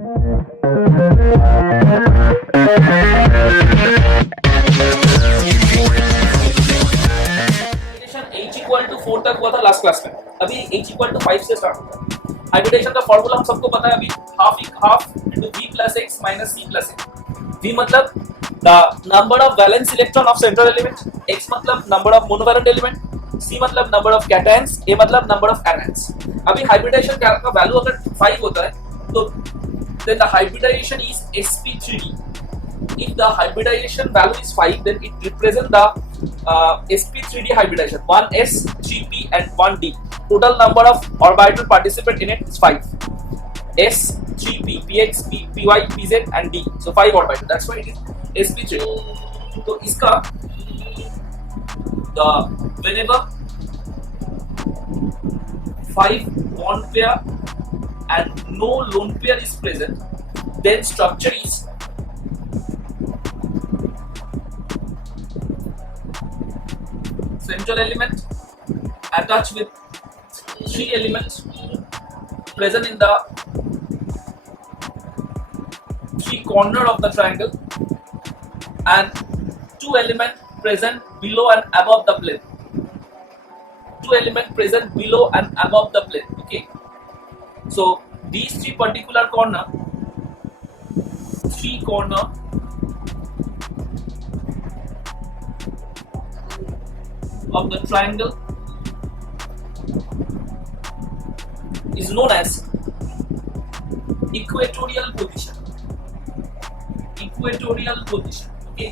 H equal to 4 तक हुआ था लास्ट क्लास में, अभी H इक्वल टू 5 से स्टार्ट होता है। हाइब्रिडेशन का फॉर्मूला हम सबको पता है अभी, half into V plus X minus C plus A। V मतलब the number of valence electron of central element, X मतलब number of monovalent element, C मतलब number of cations, A मतलब number of anions। अभी hybridisation का value अगर 5 होता है तो then the hybridization is sp3d। If the hybridization value is 5, then it represents the sp3d hybridization, 1s, 3p and 1d. Total number of orbital participant in it is 5, s, 3p, px, py, pz and d. So 5 orbital, that's why it is sp3d। तो इसका whenever 5 bond pair and no lone pair is present, then structure is central element attached with 3 elements present in the 3 corner of the triangle and 2 elements present below and above the plane, 2 elements present below and above the plane, okay? So these 3 particular corner of the triangle is known as equatorial position, okay?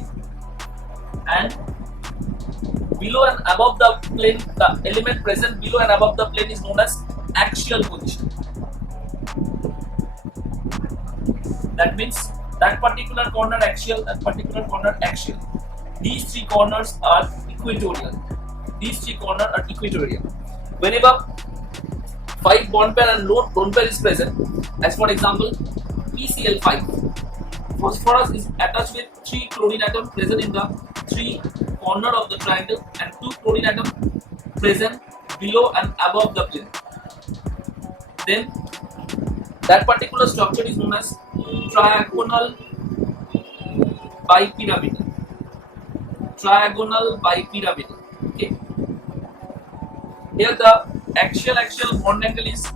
And below and above the plane, the element present below and above the plane is known as axial position. That means that particular corner axial, that particular corner axial. These 3 corners are equatorial. These 3 corners are equatorial. Whenever 5 bond pair and no lone pair is present, as for example PCl5, phosphorus is attached with 3 chlorine atoms present in the 3 corner of the triangle and 2 chlorine atoms present below and above the plane. Then that particular structure is known as triagonal bipyramidal. Okay. Here the axial bond angle is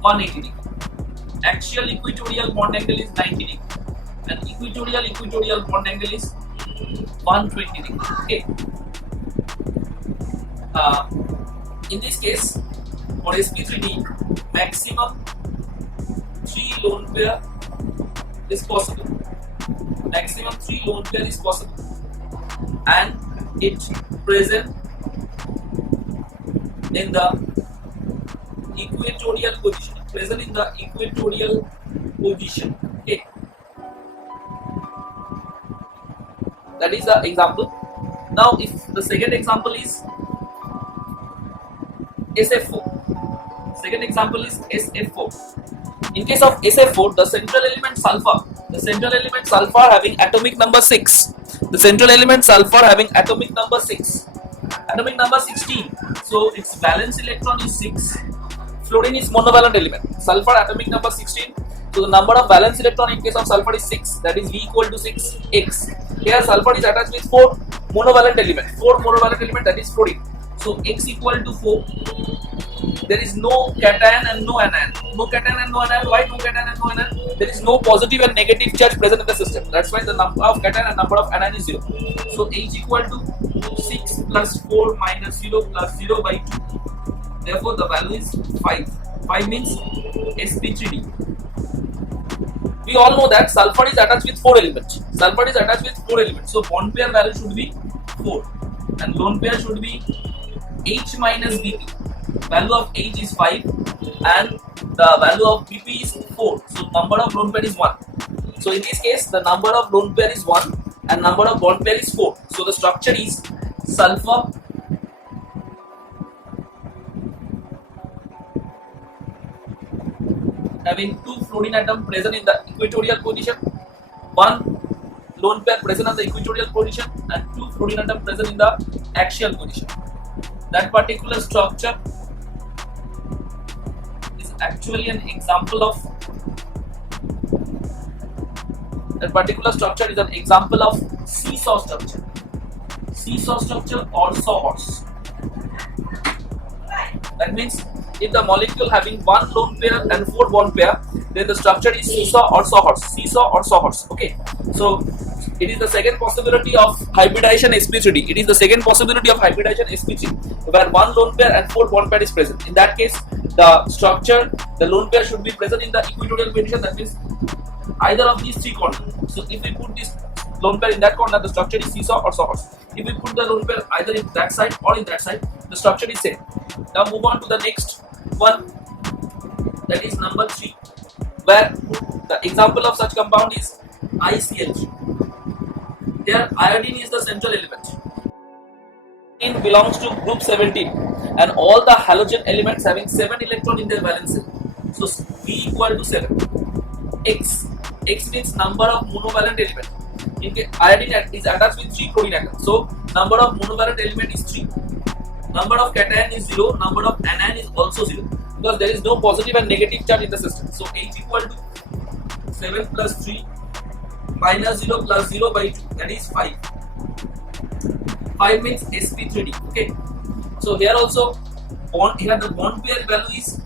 180 degree. Axial equatorial bond angle is 90 degree. And equatorial bond angle is 120 degree. Okay. In this case, for sp3d, maximum 3 lone pair is possible. Maximum 3 lone pair is possible, and it present in the equatorial position. Okay, that is the example. Now, if the second example is SF4, in case of SF4, the central element sulfur having atomic number 6, atomic number 16, so its valence electron is 6. Fluorine is monovalent element, sulfur atomic number 16, so the number of valence electron in case of sulfur is 6, that is V equal to 6x. Here sulfur is attached with 4 monovalent element, that is fluorine, so x equal to 4. There is no cation and no anion. Why no cation and no anion? There is no positive and negative charge present in the system. That's why the number of cation and number of anion is 0. So H equal to 6 plus 4 minus 0 plus 0 by 2. Therefore the value is 5. 5 means sp3d. We all know that sulfur is attached with 4 elements. So bond pair value should be 4 and lone pair should be H minus BP. Value of H is 5 and the value of BP is 4. So number of lone pair is 1. So in this case the number of lone pair is 1 and number of bond pair is 4. So the structure is sulfur having 2 fluorine atoms present in the equatorial position, 1 lone pair present in the equatorial position and 2 fluorine atoms present in the axial position. That particular structure is actually an example of that particular structure is an example of seesaw structure. Seesaw structure or sawhorse. That means if the molecule having one lone pair and four bond pair, then the structure is seesaw or sawhorse. Seesaw or sawhorse. Okay. So it is the second possibility of hybridization sp3d. It is the second possibility of hybridization sp3, where one lone pair and four bond pair is present. In that case, the structure, the lone pair should be present in the equatorial position. That means either of these three corners. So if we put this lone pair in that corner, the structure is seesaw or sawhorse. If we put the lone pair either in that side or in that side, the structure is same. Now move on to the next one, that is number 3, where the example of such compound is ICl3. Here iodine is the central element. Iodine belongs to group 17 and all the halogen elements having 7 electrons in their valence shell. So V equal to 7. X means number of monovalent element. In case iodine is attached with 3 chlorine atoms, so number of monovalent element is 3. Number of cation is 0, number of anion is also 0, because there is no positive and negative charge in the system. So H equal to 7 plus 3 minus 0 plus 0 by 2, that is 5. 5 means sp3d. Okay. So here also here the bond pair value is,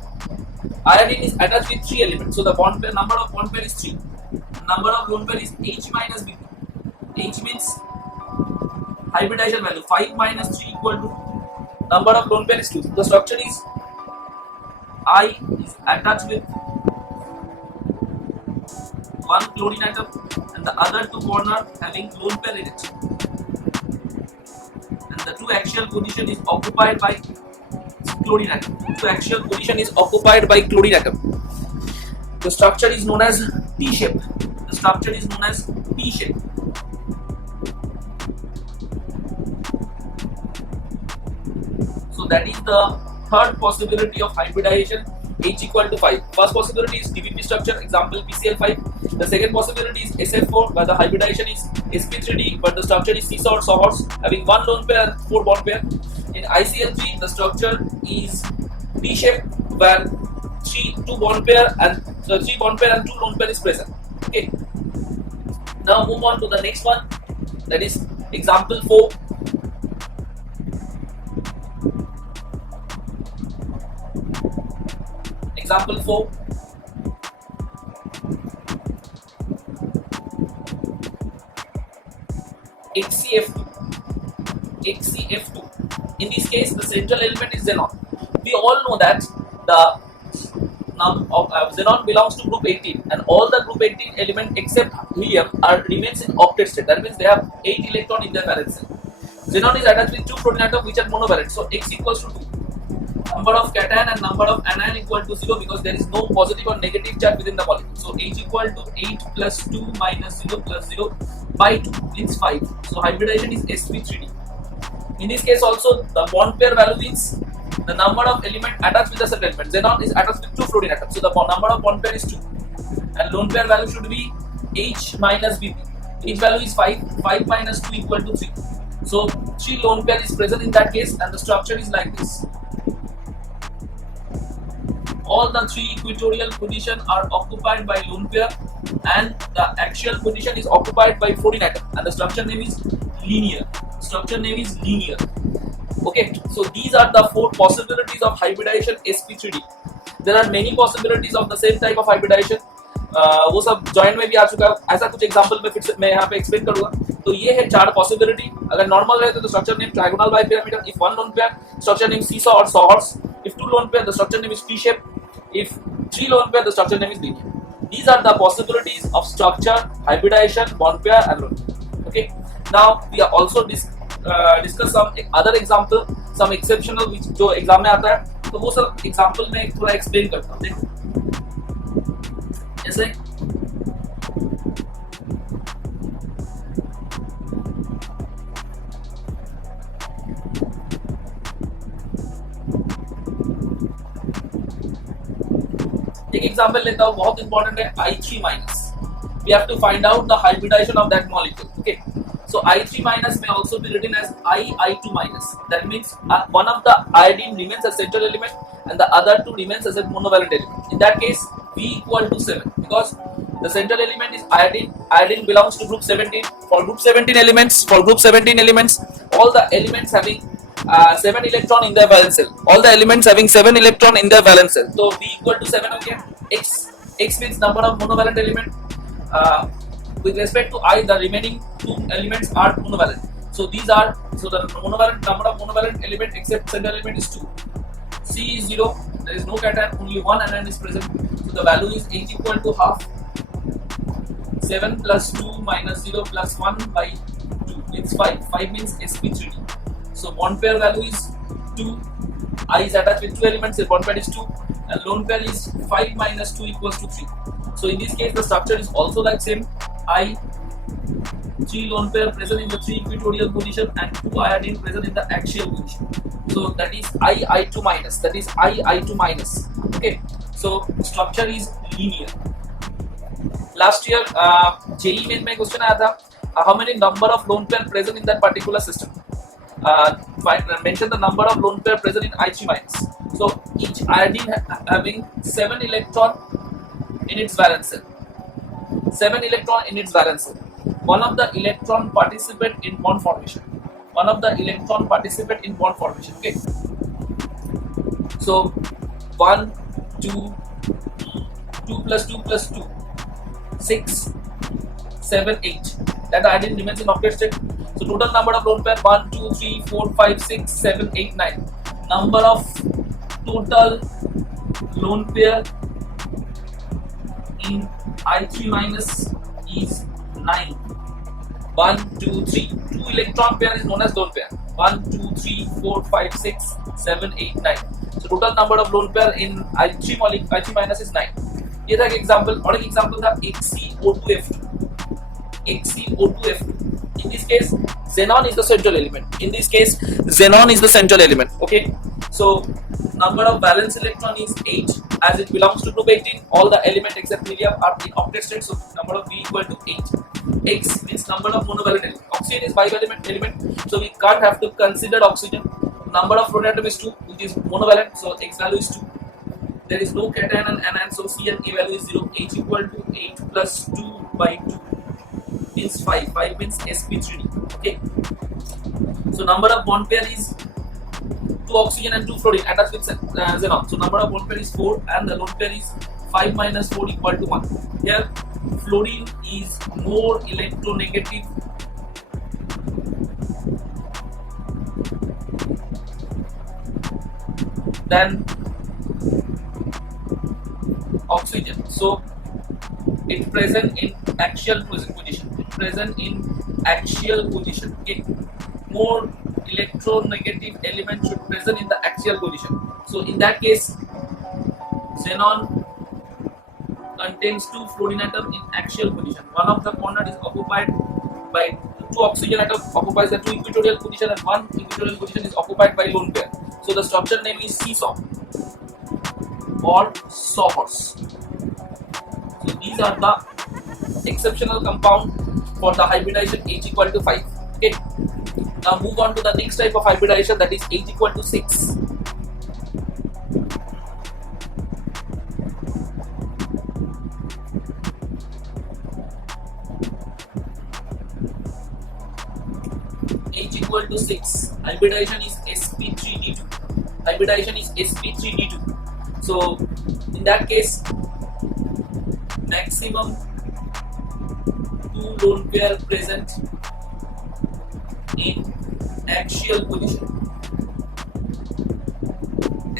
iodine is attached with 3 elements, so the bond pair number of bond pair is 3. Number of lone pair is H minus BP. H means hybridization value. 5 minus 3 equal to number of lone pair is 2. The structure is I is attached with one chlorine atom and the other two bonds are having lone pair in it. And the two axial position is occupied by chlorine atom. So axial position is occupied by chlorine atom. The structure is known as T-shape. The structure is known as T-shape. So that is the third possibility of hybridization, H equal to 5. First possibility is DVP structure, example PCl5. The second possibility is SF4, where the hybridization is sp3d, but the structure is seesaw or sawhorse, having one lone pair and four bond pair. In ICl3, the structure is T-shape, where 3 bond pair and 3 bond pair and 2 lone pair is present. Okay. Now move on to the next one, that is example 4. Example 4. HCF2. In this case, the central element is xenon. We all know that the xenon belongs to group 18, and all the group 18 element except helium remains in octet state. That means they have 8 electrons in their valence shell. Xenon is attached with 2 proton atoms which are monovalent. So X equals to 2. Number of cation and number of anion equal to 0, because there is no positive or negative charge within the molecule. So H equal to 8 plus 2 minus 0 plus 0 by 2 means 5. So hybridization is sp3d. In this case also, the bond pair value means the number of element attached with the central element. Xenon is attached with 2 fluorine atoms, so the number of bond pair is 2. And lone pair value should be H minus BP. H value is 5. 5 minus 2 equal to 3. So 3 lone pair is present in that case, and the structure is like this. All the 3 equatorial positions are occupied by lone pair, and the axial position is occupied by fluorine atom, and the structure name is linear. Okay, so these are the 4 possibilities of hybridization sp3d. There are many possibilities of the same type of hybridization. वो सब joint में भी आ चुका है. ऐसा कुछ example में फिर से मैं यहाँ पे एक्सप्लेन करूंगा. तो ये है 4 पॉसिबिलिटी. अगर नॉर्मल रहे तो structure name trigonal bipyramidal. If one lone pair, structure name seesaw और sawhorse. If two lone pair, the structure name is T shape. If 3 lone pair, the structure name is linear. These are the possibilities of structure, hybridization, bond pair, and lone pair. Okay. Now we are also discuss some other example, some exceptional which जो exam में आता है. तो वो सब example में थोड़ा explain करता हूँ. देखो जैसे एक एग्जांपल लेता हूं, बहुत इंपॉर्टेंट है. I3 minus. We have to find out the hybridization of that molecule. Okay. So I3 minus may also be written as I2 minus. That means one of the iodine remains as central element and the other two remains as a monovalent element. In that case, V equal to 7, because The central element is iodine. Iodine belongs to group 17. For group 17 elements, all the elements having 7 electron in their valence shell. All the elements having 7 electron in their valence shell. So V equal to 7. Okay. X means number of monovalent element. With respect to I, the remaining 2 elements are monovalent. So these are, so the monovalent number of monovalent element except central element is 2. C is 0. There is no cation. Only one anion is present. So the value is H equal to half. 7 plus 2 minus 0 plus 1 by 2. It's 5. 5 means sp3d. So bond pair value is 2. I is attached with 2 elements. The bond pair is 2. And lone pair is 5 minus 2 equals to 3. So in this case, the structure is also like same. I 3 lone pair present in the 3 equatorial position and 2 iodine present in the axial position. So that is I2 minus. That is I2 minus. Okay. So structure is linear. Last year, JEE main में question आया था. How many number of lone pair present in that particular system? Mention the number of lone pair present in I3 minus. So each iodine having 7 electron in its valence shell. 7 electron in its valence shell. One of the electron participate in bond formation. Okay. So 1, 2, 2 plus 2 plus 2, 6, 7, 8. That iodine remains in octet state. So total number of lone pair 1, 2, 3, 4, 5, 6, 7, 8, 9. Number of total lone pair in I3 minus is 9. 1, 2, 3. 2 electron pair is known as lone pair. 1, 2, 3, 4, 5, 6, 7, 8, 9. So total number of lone pair in I3 minus is 9. ये था एक example. और एक example था XeO2F2. In this case, xenon is the central element. Okay. So number of valence electron is 8. As it belongs to group 18, all the elements except helium are in octet state. So number of V equal to 8. X means number of monovalent element. Oxygen is bivalent element, so we can't have to consider oxygen. Number of proton atom is 2, which is monovalent. So X value is 2. There is no cation and anion, so C and A value is 0. H equal to 8 plus 2 by 2 means 5. 5 means sp3d. Okay. So number of bond pair is 2 oxygen and 2 fluorine attached with xenon. So number of bond pair is 4 and the lone pair is 5 minus 4 equal to 1. Here fluorine is more electronegative than oxygen, so it present in axial position. Okay. More electronegative element should present in the axial position. So in that case, xenon contains 2 fluorine atoms in axial position. One of the corner is occupied by 2 oxygen atoms occupies the 2 equatorial position and 1 equatorial position is occupied by lone pair. So the structure name is seesaw or sawhorse. So these are the exceptional compound for the hybridization H equal to 5. Okay. Now move on to the next type of hybridization, that is H equal to 6. H equal to 6. Hybridization is sp3d2. So in that case, maximum 2 lone pair present in axial position.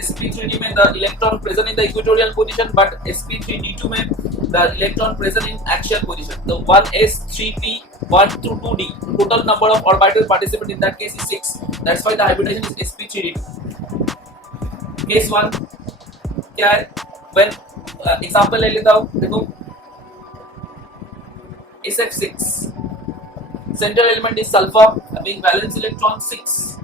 sp3d में the electron present in the equatorial position, but sp3d2 में the electron present in axial position. The 1s, 3p, 1 through 2d. Total number of orbitals participant in that case is 6. That's why the hybridization is sp3d2. Case 1 क्या है? When example ले लेता हूँ, देखो SF6. Central element is sulfur having valence electron 6.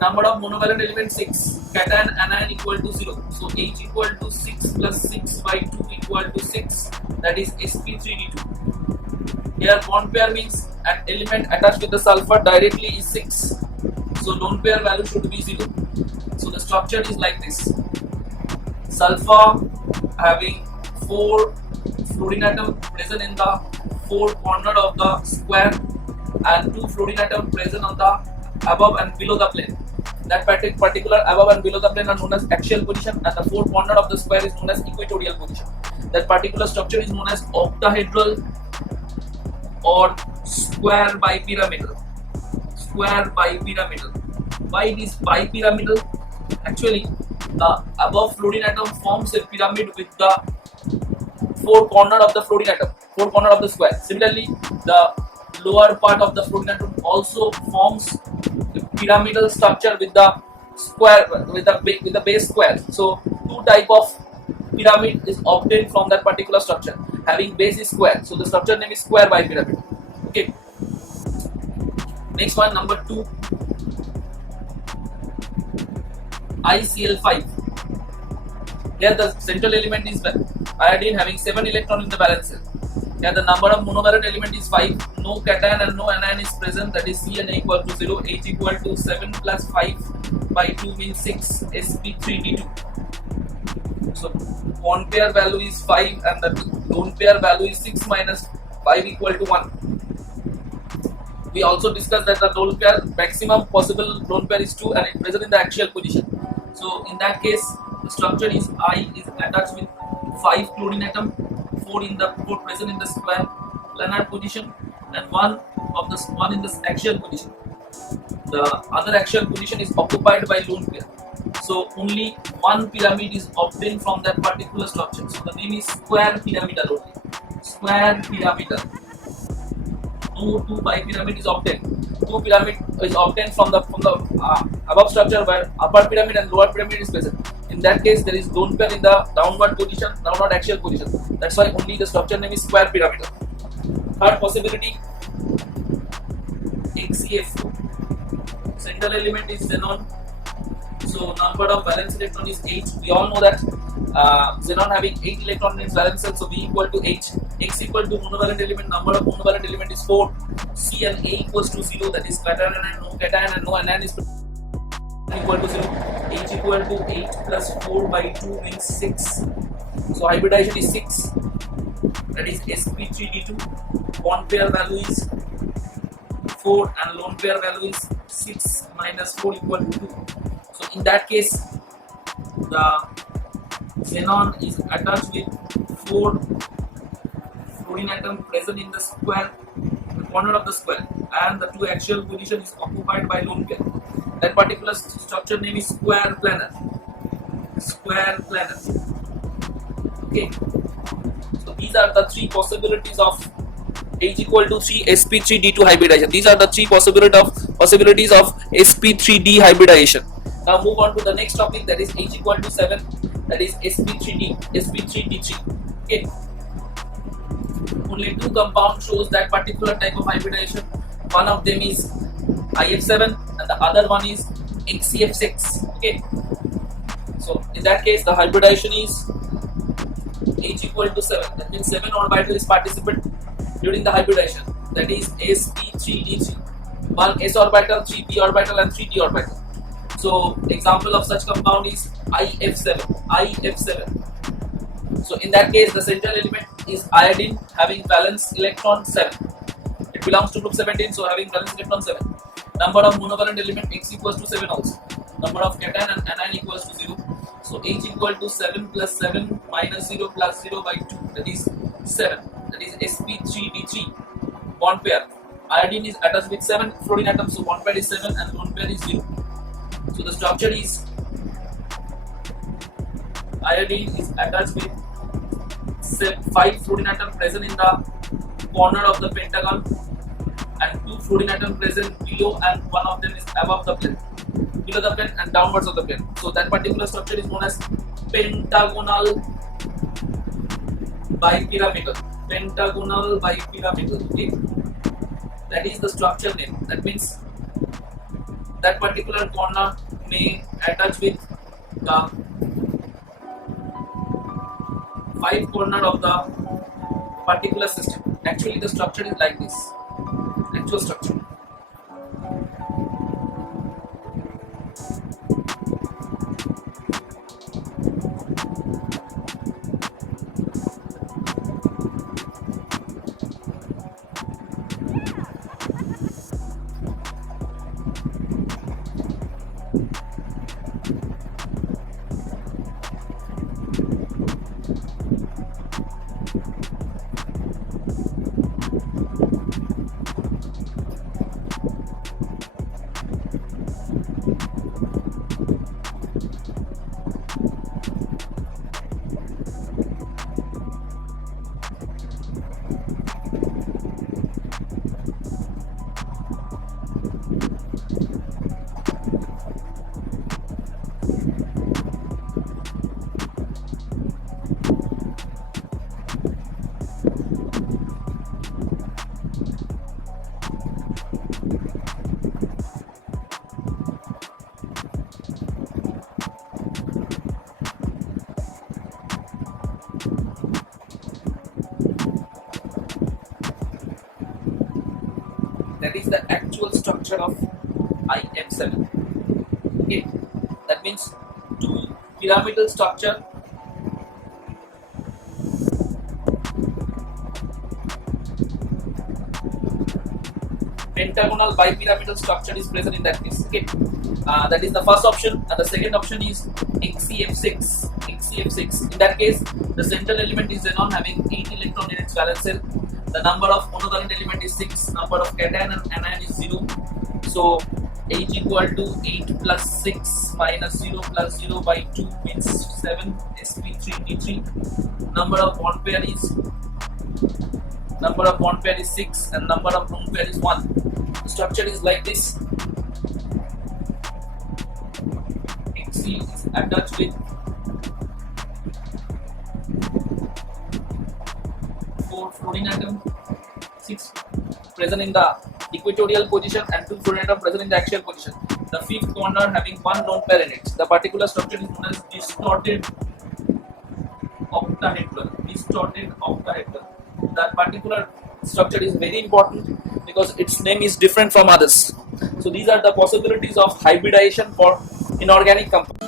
Number of monovalent elements 6. Cation anion equal to 0. So H equal to 6 plus 6 by 2 equal to 6. That is sp3d2. Here bond pair means an element attached with the sulfur directly is 6. So lone pair value should be 0. So the structure is like this. Sulfur having 4 fluorine atom present in the 4 corner of the square and 2 fluorine atom present on the above and below the plane. That particular above and below the plane are known as axial position, and the 4 corner of the square is known as equatorial position. That particular structure is known as octahedral or square bipyramidal. Square bipyramidal. Why it is bipyramidal? Actually, the above fluorine atom forms a pyramid with the 4 corner of the fluorine atom, 4 corner of the square. Similarly, the lower part of the fluorine atom also forms a pyramidal structure with the square, with the base square. So, two type of pyramid is obtained from that particular structure. Having base is square, so the structure name is square bipyramid. Okay. Next one, number 2, ICl5. Here the central element is iodine having 7 electrons in the valence shell. Here the number of monovalent element is 5. No cation and no anion is present, that is C and A equal to 0. H equal to 7 plus 5 by 2 means 6. sp3d2. So bond pair value is 5 and the lone pair value is 6 minus 5 equal to 1. We also discussed that the lone pair, maximum possible lone pair is 2 and it is present in the axial position. So in that case, the structure is I is attached with 5 chlorine atom, 4 present in the square planar position, and one in the axial position. The other axial position is occupied by lone pair. So only one pyramid is obtained from that particular structure. So the name is square pyramidal only. Square pyramidal. No 2 bipyramid is obtained. 2 pyramid is obtained from the above structure where upper pyramid and lower pyramid is present. In that case, there is lone pair in the downward position, downward axial position. That's why only the structure name is square pyramidal. Third possibility, XCF4. Central element is xenon. So number of valence electron is 8. We all know that xenon having 8 electrons in its valence shell, so V equal to 8. X equal to monovalent element, number of monovalent element is 4. C and A equals to 0, that is cation and no anion is equal to 0. H equal to 8 plus 4 by 2 means 6. So hybridization is 6, that is sp3d2. Bond pair value is 4 and lone pair value is 6 minus 4 equal to 2. So in that case, the xenon is attached with 4 fluorine atom present in the square, the corner of the square, and the 2 axial position is occupied by lone pair. That particular structure name is square planar. Square planar. Okay. So these are the 3 possibilities of H equal to 3 sp3d2 hybridization. These are the 3 possibilities of sp3d hybridization. Now move on to the next topic, that is H equal to 7, that is sp3d3. Okay. Only 2 compounds shows that particular type of hybridization. One of them is IF7 and the other one is XCF6. Okay. So in that case, the hybridization is H equal to 7. That means 7 orbital is participant during the hybridization. That is sp3d3. 1 s orbital, 3 p orbital, and 3 d orbital. So example of such compound is IF7. So in that case, the central element is iodine having valence electron 7. It belongs to group 17, so having valence electron 7. Number of monovalent element X equals to 7 also. Number of cation and anion equals to 0. So H equal to 7 plus 7 minus 0 plus 0 by 2, that is 7. That is sp3d3. Bond pair. Iodine is attached with 7 fluorine atoms, so bond pair is 7 and lone pair is 0. So the structure is iodine is attached with 5 fluorine atoms present in the corner of the pentagon and 2 fluorine atoms present below, and one of them is above the plane, below the plane and downwards of the plane. So that particular structure is known as pentagonal bipyramidal. Pentagonal bipyramidal. Okay. That is the structure name. That means that particular corner may attach with the 5 corner of the particular system. Actually, the structure is like this. Actual structure. That is the actual structure of IM7. Okay, that means two pyramidal structure pentagonal bipyramidal structure is present in that case. Okay, that is the first option, and the second option is XCF6. XCF6. In that case, the central element is xenon having 8 electron in its valence shell. The number of monovalent element is 6. Number of cation and anion is 0. So H equal to 8 plus 6 minus 0 plus 0 by 2 means 7 sp3d3. Number of bond pair is 6 and number of lone pair is 1. The structure is like this. Xc is attached with 4 fluorine atom, 6 present in the equatorial position and 2 fluorine atom present in the axial position. The fifth corner having 1 lone pair in it. The particular structure is known as distorted octahedral. That particular structure is very important because its name is different from others. So these are the possibilities of hybridization for inorganic compounds.